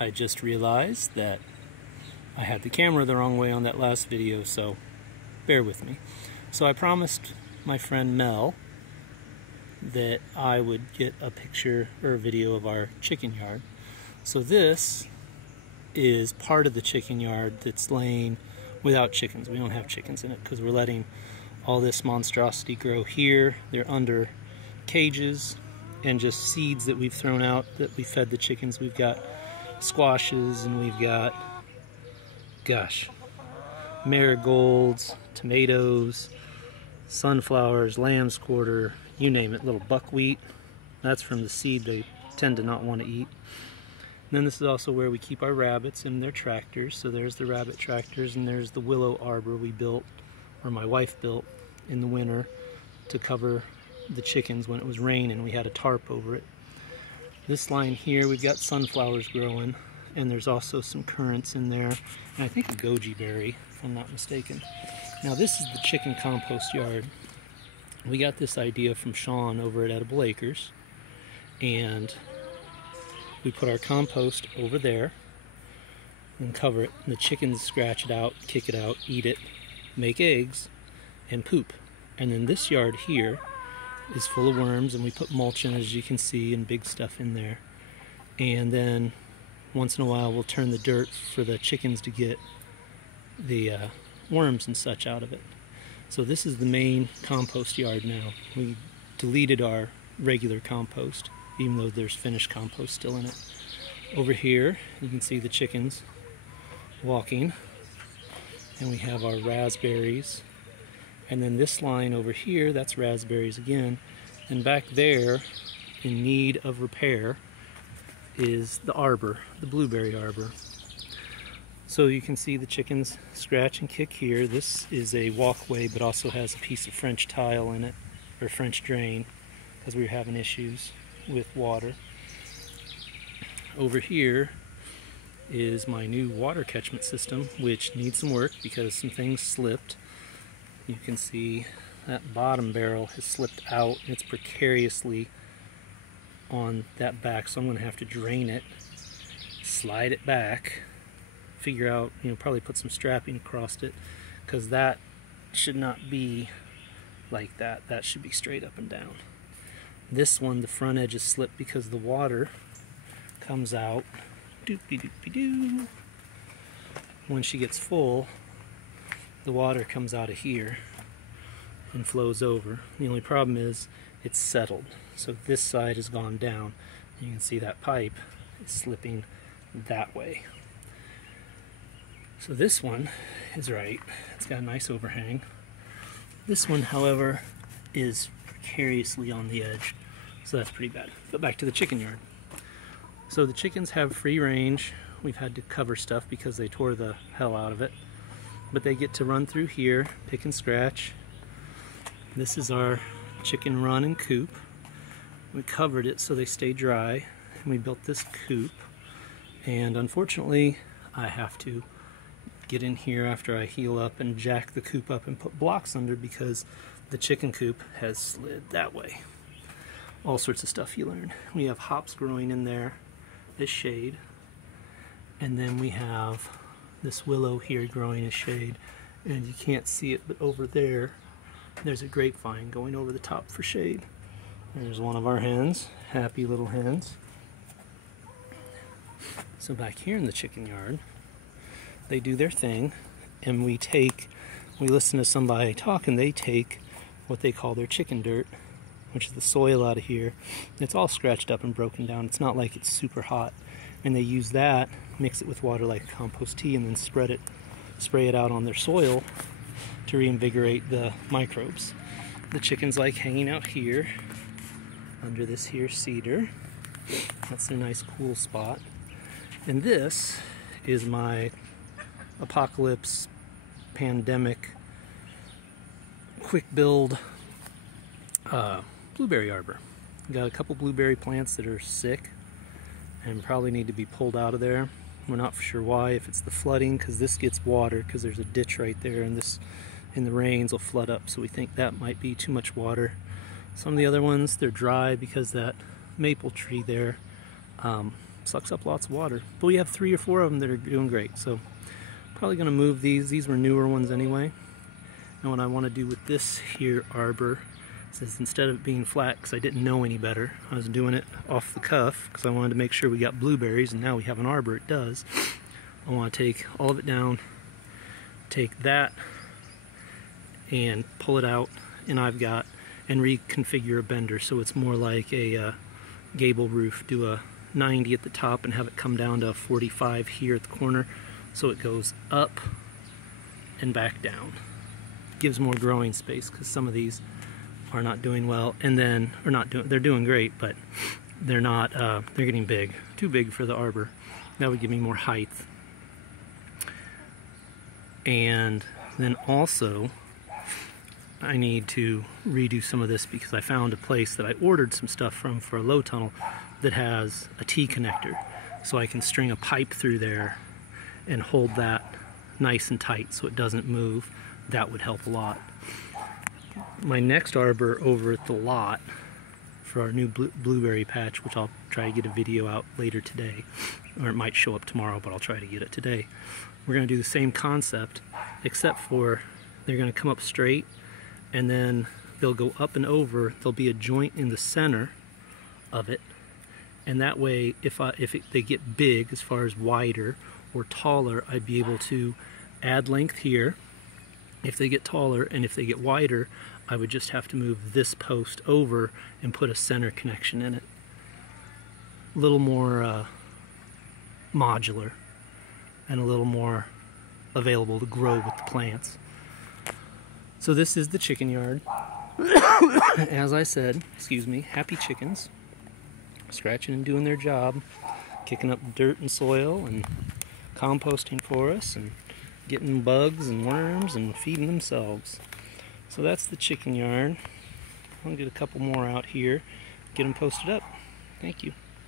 I just realized that I had the camera the wrong way on that last video, so bear with me. So I promised my friend Mel that I would get a picture or a video of our chicken yard. So this is part of the chicken yard that's laying without chickens. We don't have chickens in it because we're letting all this monstrosity grow here. They're under cages and just seeds that we've thrown out that we fed the chickens. We've got squashes and we've got, gosh, marigolds, tomatoes, sunflowers, lamb's quarter, you name it, little buckwheat. That's from the seed they tend to not want to eat. And then this is also where we keep our rabbits and their tractors. So there's the rabbit tractors and there's the willow arbor we built, or my wife built in the winter to cover the chickens when it was raining. We had a tarp over it. This line here, we've got sunflowers growing, and there's also some currants in there, and I think a goji berry, if I'm not mistaken. Now this is the chicken compost yard. We got this idea from Sean over at Edible Acres, and we put our compost over there and cover it, and the chickens scratch it out, kick it out, eat it, make eggs, and poop. And then this yard here is full of worms, and we put mulch in, as you can see, and big stuff in there. And then once in a while we'll turn the dirt for the chickens to get the worms and such out of it. So this is the main compost yard now. We deleted our regular compost, even though there's finished compost still in it. Over here you can see the chickens walking, and we have our raspberries. And then this line over here, that's raspberries again. And back there, in need of repair, is the arbor, the blueberry arbor. So you can see the chickens scratch and kick here. This is a walkway, but also has a piece of French tile in it, or French drain, because we were having issues with water. Over here is my new water catchment system, which needs some work because some things slipped. You can see that bottom barrel has slipped out. It's precariously on that back, so I'm going to have to drain it, slide it back, figure out, probably put some strapping across it, because that should not be like that. That should be straight up and down. This one, the front edge is slipped because the water comes out doopy-doopy-doo. When she gets full, the water comes out of here and flows over. The only problem is it's settled. So this side has gone down. You can see that pipe is slipping that way. So this one is right. It's got a nice overhang. This one, however, is precariously on the edge. So that's pretty bad. But back to the chicken yard. So the chickens have free range. We've had to cover stuff because they tore the hell out of it. But they get to run through here, pick and scratch. This is our chicken run and coop. We covered it so they stay dry, and we built this coop. And unfortunately, I have to get in here after I heal up and jack the coop up and put blocks under because the chicken coop has slid that way. All sorts of stuff you learn. We have hops growing in there, this shade, and then we have this willow here growing a shade, and you can't see it, but over there there's a grapevine going over the top for shade. There's one of our hens, happy little hens. So back here in the chicken yard, they do their thing, and we listen to somebody talk, and they take what they call their chicken dirt, which is the soil out of here. It's all scratched up and broken down. It's not like it's super hot. And they use that, mix it with water like a compost tea, and then spray it out on their soil to reinvigorate the microbes. The chickens like hanging out here under this here cedar. That's a nice cool spot. And this is my apocalypse pandemic quick build blueberry arbor. Got a couple blueberry plants that are sick and probably need to be pulled out of there. We're not for sure why, if it's the flooding, because this gets water because there's a ditch right there, and this in the rains will flood up, so we think that might be too much water. Some of the other ones, they're dry because that maple tree there sucks up lots of water. But we have 3 or 4 of them that are doing great, so probably going to move these. These were newer ones anyway. And what I want to do with this here arbor is, instead of it being flat, because I didn't know any better, I was doing it off the cuff because I wanted to make sure we got blueberries, and now we have an arbor, it does. I want to take all of it down, take that and pull it out, and reconfigure a bender so it's more like a gable roof. Do a 90 at the top and have it come down to a 45 here at the corner, so it goes up and back down. Gives more growing space, because some of these are not doing well, and then they're doing great, but they're not they're getting big, too big for the arbor. That would give me more height. And then also I need to redo some of this, because I found a place that I ordered some stuff from for a low tunnel that has a T-connector, so I can string a pipe through there and hold that nice and tight so it doesn't move. That would help a lot. My next arbor over at the lot for our new blueberry patch, which I'll try to get a video out later today, or it might show up tomorrow, but I'll try to get it today. We're going to do the same concept, except for they're going to come up straight, and then they'll go up and over. There'll be a joint in the center of it, and that way if they get big, as far as wider or taller, I'd be able to add length here if they get taller, and if they get wider, I would just have to move this post over and put a center connection in it. A little more modular and a little more available to grow with the plants. So this is the chicken yard. As I said, excuse me, happy chickens, scratching and doing their job, kicking up dirt and soil and composting for us, and getting bugs and worms and feeding themselves. So that's the chicken yard. I'll get a couple more out here, get them posted up. Thank you.